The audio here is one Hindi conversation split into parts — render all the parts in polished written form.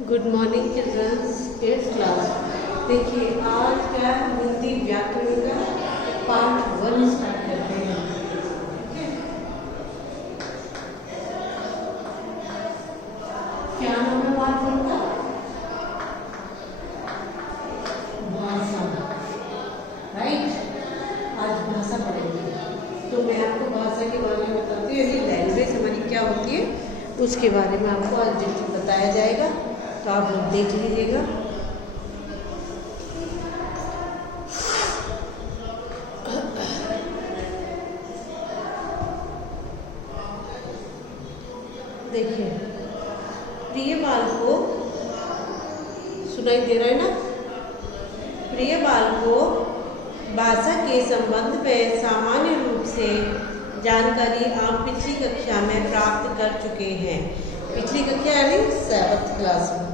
Good morning children's, 8th class. देखिए आज क्या हिंदी व्याकरण का पार्ट 1 स्टार्ट करते हैं। ठीक है, क्या नाम है पार्ट 1 का? भाषा। राइट, आज भाषा पढ़ेंगे। तो मैं आपको भाषा के बारे में बताती हूँ, यानी लैंग्वेज हमारी क्या होती है उसके बारे में आपको आज बताया जाएगा। तो आप लोग देख लीजिएगा। देखिए, प्रिय बालकों, सुनाई दे रहा है ना? प्रिय बालकों, भाषा के संबंध में सामान्य रूप से जानकारी आप पिछली कक्षा में प्राप्त कर चुके हैं। पिछली कक्षा यानी 7th क्लास में।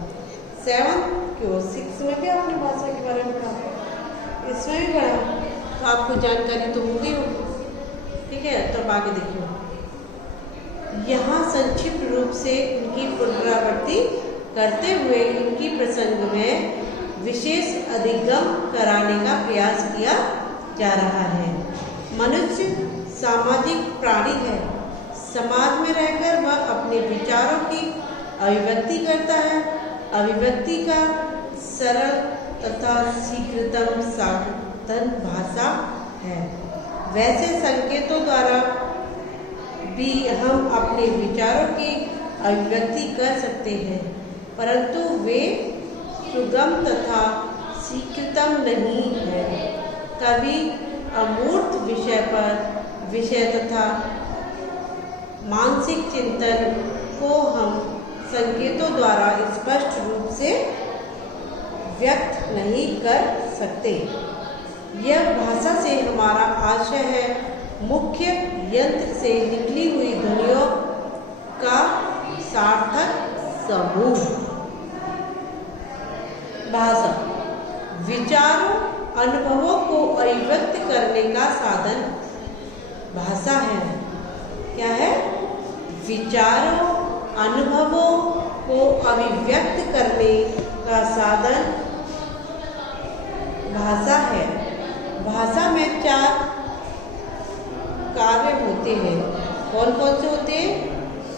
7 क्यों 6 में भी आपने भाषा के बारे में पढ़ा, इसमें भी पढ़ा, तो आपको जानकारी तो होगी। ठीक है, तो अब आगे देखिए। यहाँ संक्षिप्त रूप से इनकी पुनरावृत्ति करते हुए इनकी प्रसंग में विशेष अधिगम कराने का प्रयास किया जा रहा है। मनुष्य सामाजिक प्राणी है। समाज में रहकर वह अपने विचारों की अभिव्यक्ति करता है। अभिव्यक्ति का सरल तथा शीघ्रतम साधन भाषा है। वैसे संकेतों द्वारा भी हम अपने विचारों की अभिव्यक्ति कर सकते हैं, परंतु वे सुगम तथा शीघ्रतम नहीं है। कभी अमूर्त विषय तथा मानसिक चिंतन को हम संकेतों द्वारा स्पष्ट रूप से व्यक्त नहीं कर सकते। यह भाषा से हमारा आशय है मुख्य यंत्र से निकली हुई ध्वनियों का सार्थक समूह। भाषा विचारों अनुभवों को अभिव्यक्त करने का साधन भाषा है। क्या है? विचारों अनुभवों को अभिव्यक्त करने का साधन भाषा है। भाषा में 4 कार्य होते हैं। कौन कौन से होते हैं?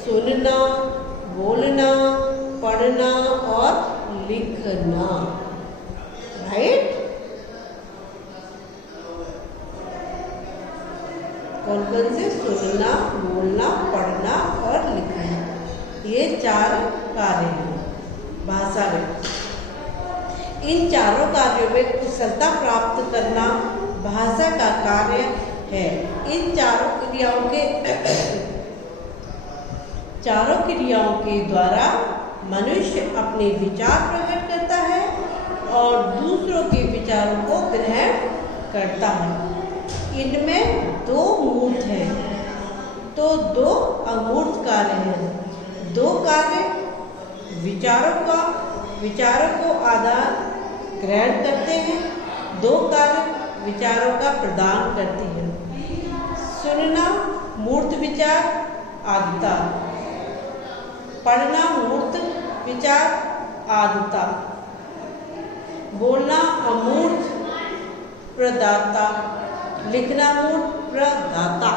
सुनना, बोलना, पढ़ना और लिखना। राइट, कौन कौन से? सुनना, बोलना, पढ़ना और लिखना। ये 4 कार्य हैं भाषा में। इन चारों कार्यों में कुशलता प्राप्त करना भाषा का कार्य है। इन चारों क्रियाओं के द्वारा मनुष्य अपने विचार प्रकट करता है और दूसरों के विचारों को ग्रहण करता है। इनमें 2 मूर्त हैं तो 2 अमूर्त कार्य हैं। 2 कार्य विचारों को आदान ग्रहण करते हैं। 2 कार्य विचारों का प्रदान करते हैं। सुनना मूर्त विचार आदता, पढ़ना मूर्त विचार आदता, बोलना अमूर्त प्रदाता, लिखना मूर्त प्रदाता।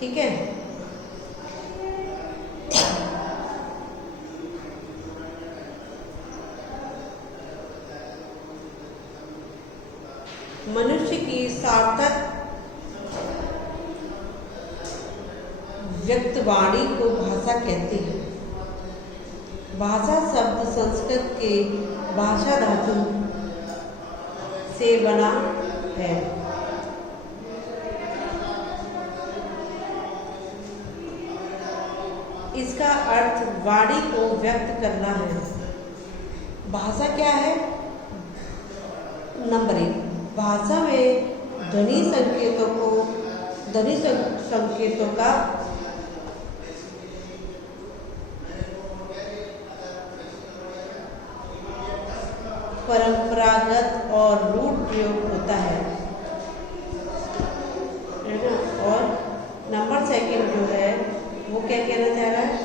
ठीक है, मनुष्य की सार्थक व्यक्तवाणी को भाषा कहते हैं। भाषा शब्द संस्कृत के भाषा धातु से बना है। इसका अर्थ वाणी को व्यक्त करना है। भाषा क्या है? नंबर 1, भाषा में ध्वनि संकेतों का परंपरागत और रूढ़ प्रयोग होता है ना। और नंबर 2 जो है वो क्या कहना चाह रहा है?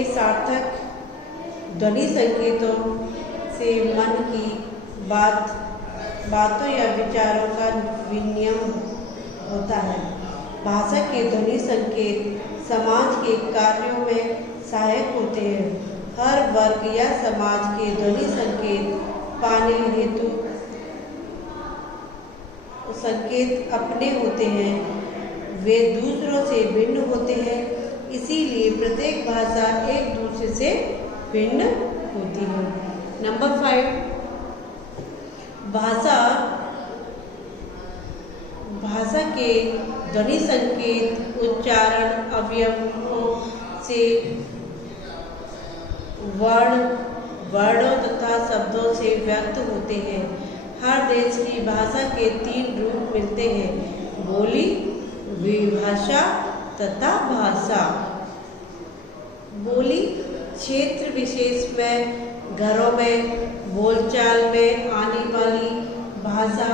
ये सार्थक ध्वनि संकेतों से मन की बातों या विचारों का विनिमय होता है। भाषा के ध्वनि संकेत समाज के कार्यों में सहायक होते हैं। हर वर्ग या समाज के ध्वनि संकेत पाने हेतु संकेत अपने होते हैं, वे दूसरों से भिन्न होते हैं, इसीलिए प्रत्येक भाषा एक दूसरे से भिन्न होती है। नंबर 5, भाषा के ध्वनि संकेत उच्चारण अवयवों से वर्णों तथा शब्दों से व्यक्त होते हैं। हर देश की भाषा के 3 रूप मिलते हैं: बोली, विभाषा तथा भाषा। बोली क्षेत्र विशेष में घरों में बोलचाल में आने वाली भाषा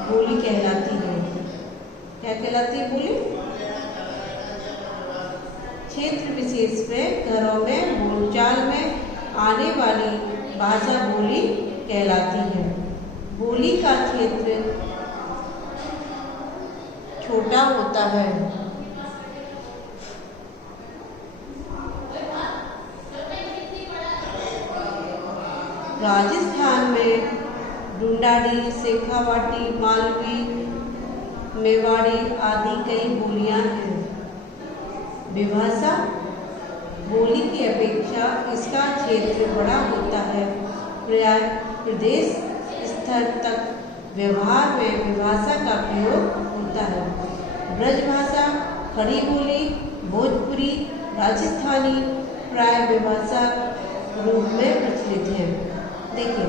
बोली कहलाती है। क्या कहलाती है बोली? क्षेत्र विशेष में घरों में बोलचाल में आने वाली भाषा बोली कहलाती है। बोली का क्षेत्र छोटा होता है। राजस्थान में ढूंढाड़ी, शेखावाटी, मालवी, मेवाड़ी आदि कई बोलियां हैं। विभाषा बोली की अपेक्षा इसका क्षेत्र बड़ा होता है। प्राय प्रदेश स्तर तक व्यवहार में विभाषा का प्रयोग होता है। ब्रजभाषा, खड़ी बोली, भोजपुरी, राजस्थानी प्राय विभाषा रूप में प्रचलित है। देखिए,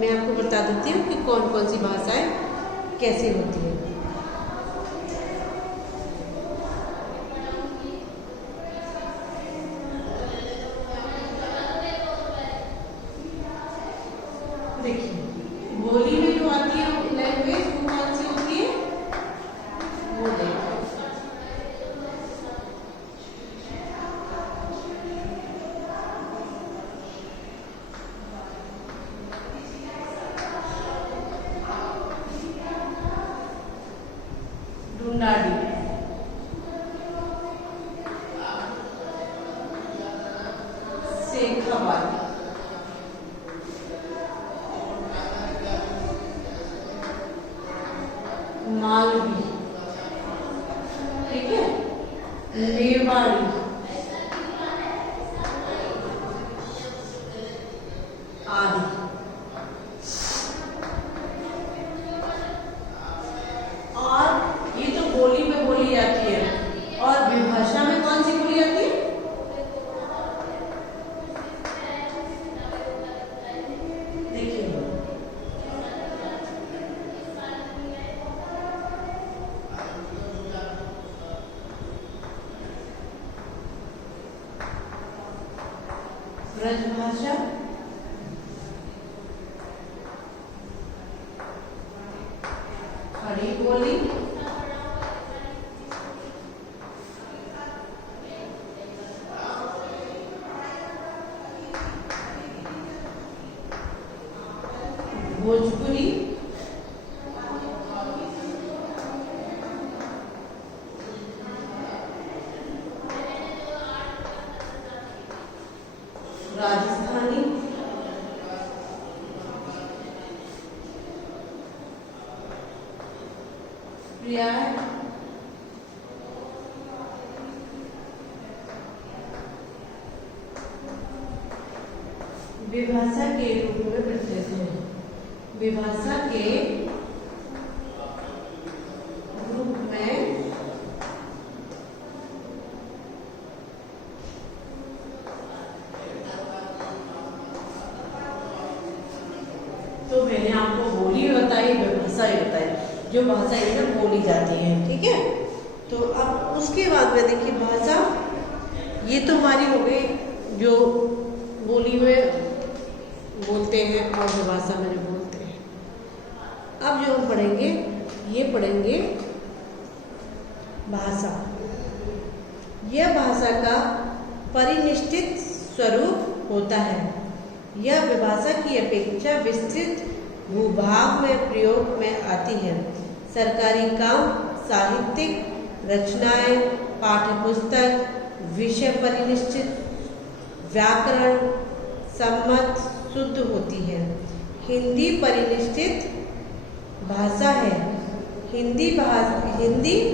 मैं आपको बता देती हूँ कि कौन कौन सी भाषाएं कैसे होती हैं। देखिए, बोली में जो आती है लैंग्वेज वो कौन सी होती है? वो देखो, ढूंढाड़ी, शेखावाटी, मालवी, ठीक है, मेवाड़ी, आदि। और ये तो बोली में बोली जाती है। और विभाषा में कौन सी बोली जाती है? देखिए, ब्रजभाषा, खड़ी बोली, भोजपुरी, राजस्थानी, प्राय विभाषा के रूप में प्रचलित है। विभाषा के रूप में तो मैंने आपको बोली बताई, विभाषा ही बताई, जो भाषा इधर बोली जाती है। ठीक है, तो अब उसके बाद में देखिए भाषा, ये तो हमारी हो गई जो बोली में बोलते हैं और विभाषा में जो बोलते हैं। अब जो हम पढ़ेंगे, ये पढ़ेंगे भाषा। यह भाषा का परिनिष्ठित स्वरूप होता है। यह विभाषा की अपेक्षा विस्तृत भूभाग में प्रयोग में आती है। सरकारी काम, साहित्यिक रचनाएं, पाठ्यपुस्तक, विषय परिनिष्ठित, व्याकरण सम्मत शुद्ध होती है। हिंदी परिनिष्ठित भाषा है। हिंदी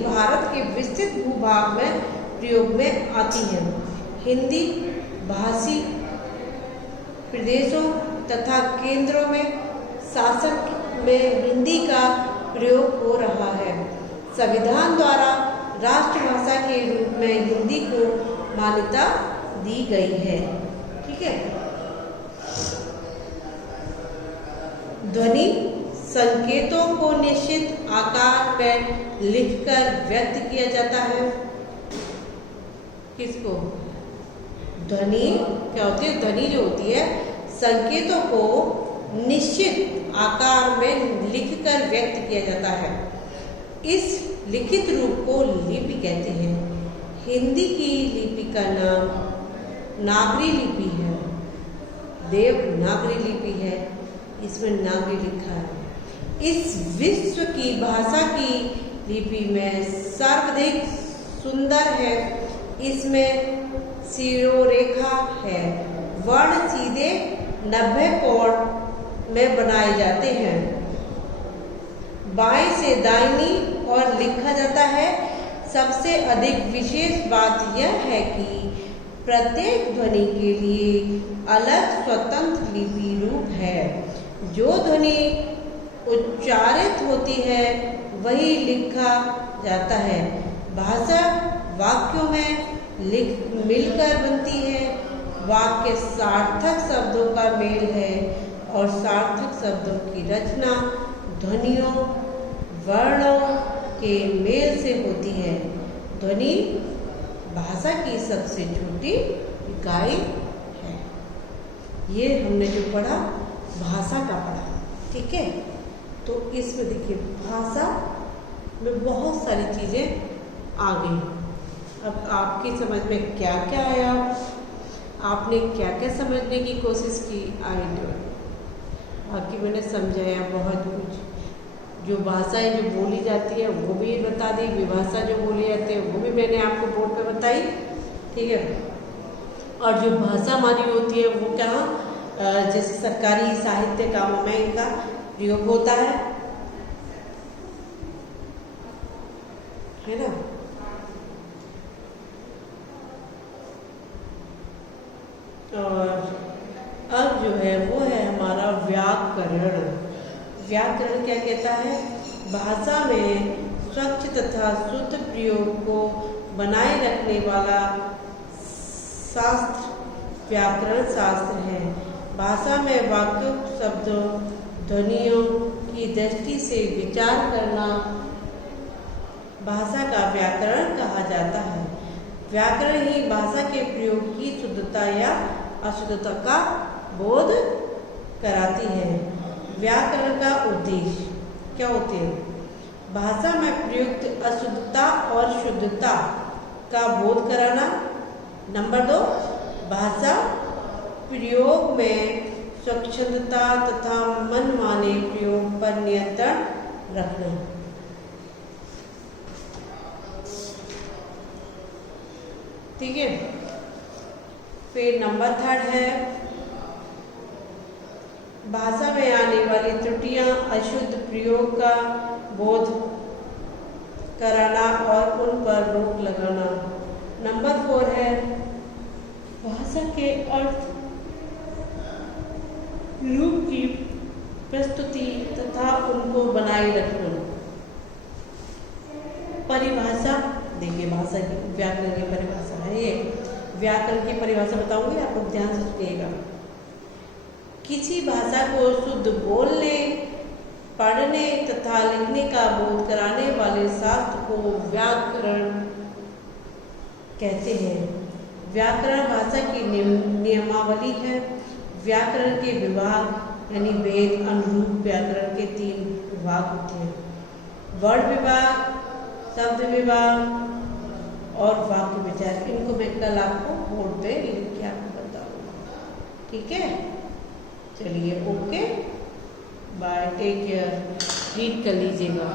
भारत के विस्तृत भूभाग में प्रयोग में आती है। हिंदी भाषी प्रदेशों तथा केंद्रों में शासन में हिंदी का प्रयोग हो रहा है। संविधान द्वारा राष्ट्रभाषा के रूप में हिंदी को मान्यता दी गई है। ठीक है। ध्वनि संकेतों को निश्चित आकार में लिखकर व्यक्त किया जाता है। किसको? ध्वनि क्या होती है? ध्वनि जो होती है संकेतों को निश्चित आकार में लिखकर व्यक्त किया जाता है। इस लिखित रूप को लिपि कहते हैं। हिंदी की लिपि का नाम नागरी लिपि है। देवनागरी लिपि है, इसमें नागरी लिखा है। इस विश्व की भाषा की लिपि में सर्वाधिक सुंदर है। इसमें शिरोरेखा है। वर्ण सीधे 90 कोण में बनाए जाते हैं। बाएं से दाहिनी और लिखा जाता है। सबसे अधिक विशेष बात यह है कि प्रत्येक ध्वनि के लिए अलग स्वतंत्र लिपि रूप है। जो ध्वनि उच्चारित होती है वही लिखा जाता है। भाषा वाक्यों में मिलकर बनती है। वाक्य सार्थक शब्दों का मेल है और सार्थक शब्दों की रचना ध्वनियों वर्णों के मेल से होती है। ध्वनि भाषा की सबसे छोटी इकाई है। ये हमने जो पढ़ा भाषा का पढ़ा। ठीक है। तो इसमें देखिए भाषा में बहुत सारी चीज़ें आ गई। अब आपकी समझ में क्या क्या आया, आपने क्या क्या समझने की कोशिश की, आई डोंट। बाकी मैंने समझाया बहुत कुछ। जो भाषाएं जो बोली जाती है वो भी बता दी, विभाषा जो बोली जाती है वो भी मैंने आपको बोर्ड पे बताई। ठीक है। और जो भाषा हमारी होती है वो क्या, जैसे सरकारी साहित्य कामों में इनका प्रयोग होता है ना। और अब जो है वो है हमारा व्याकरण। व्याकरण क्या कहता है? भाषा में स्वच्छ तथा शुद्ध प्रयोग को बनाए रखने वाला शास्त्र व्याकरण शास्त्र है। भाषा में वाक्यों, शब्दों, ध्वनियों की दृष्टि से विचार करना भाषा का व्याकरण कहा जाता है। व्याकरण ही भाषा के प्रयोग की शुद्धता या अशुद्धता का बोध कराती है। व्याकरण का उद्देश्य क्या होते हैं? भाषा में प्रयुक्त अशुद्धता और शुद्धता का बोध कराना। नंबर 2, भाषा प्रयोग में स्वच्छंदता तथा मनमाने प्रयोग पर नियंत्रण रखना। ठीक है। फिर नंबर 3 है भाषा में आने वाली त्रुटियां, अशुद्ध प्रयोग का बोध कराना और उन पर रोक लगाना। नंबर 4 है भाषा के अर्थ रूप की प्रस्तुति तथा उनको बनाए रखना। परिभाषा देखिए, भाषा की व्याकरण की परिभाषा है ये। व्याकरण की परिभाषा बताऊंगी, आप लोग ध्यान से सुनिएगा। किसी भाषा को शुद्ध बोलने, पढ़ने तथा लिखने का बोध कराने वाले शास्त्र को व्याकरण कहते हैं। व्याकरण भाषा की नियमावली है। व्याकरण के विभाग यानी वेद अनुरूप व्याकरण के 3 विभाग होते हैं। वर्ण विभाग, शब्द विभाग और वाक्य विचार, इनको मैं कल आपको बोर्ड पे लिख के आपको बताऊंगा। ठीक है, चलिए okay bye, take care, read कर लीजिएगा।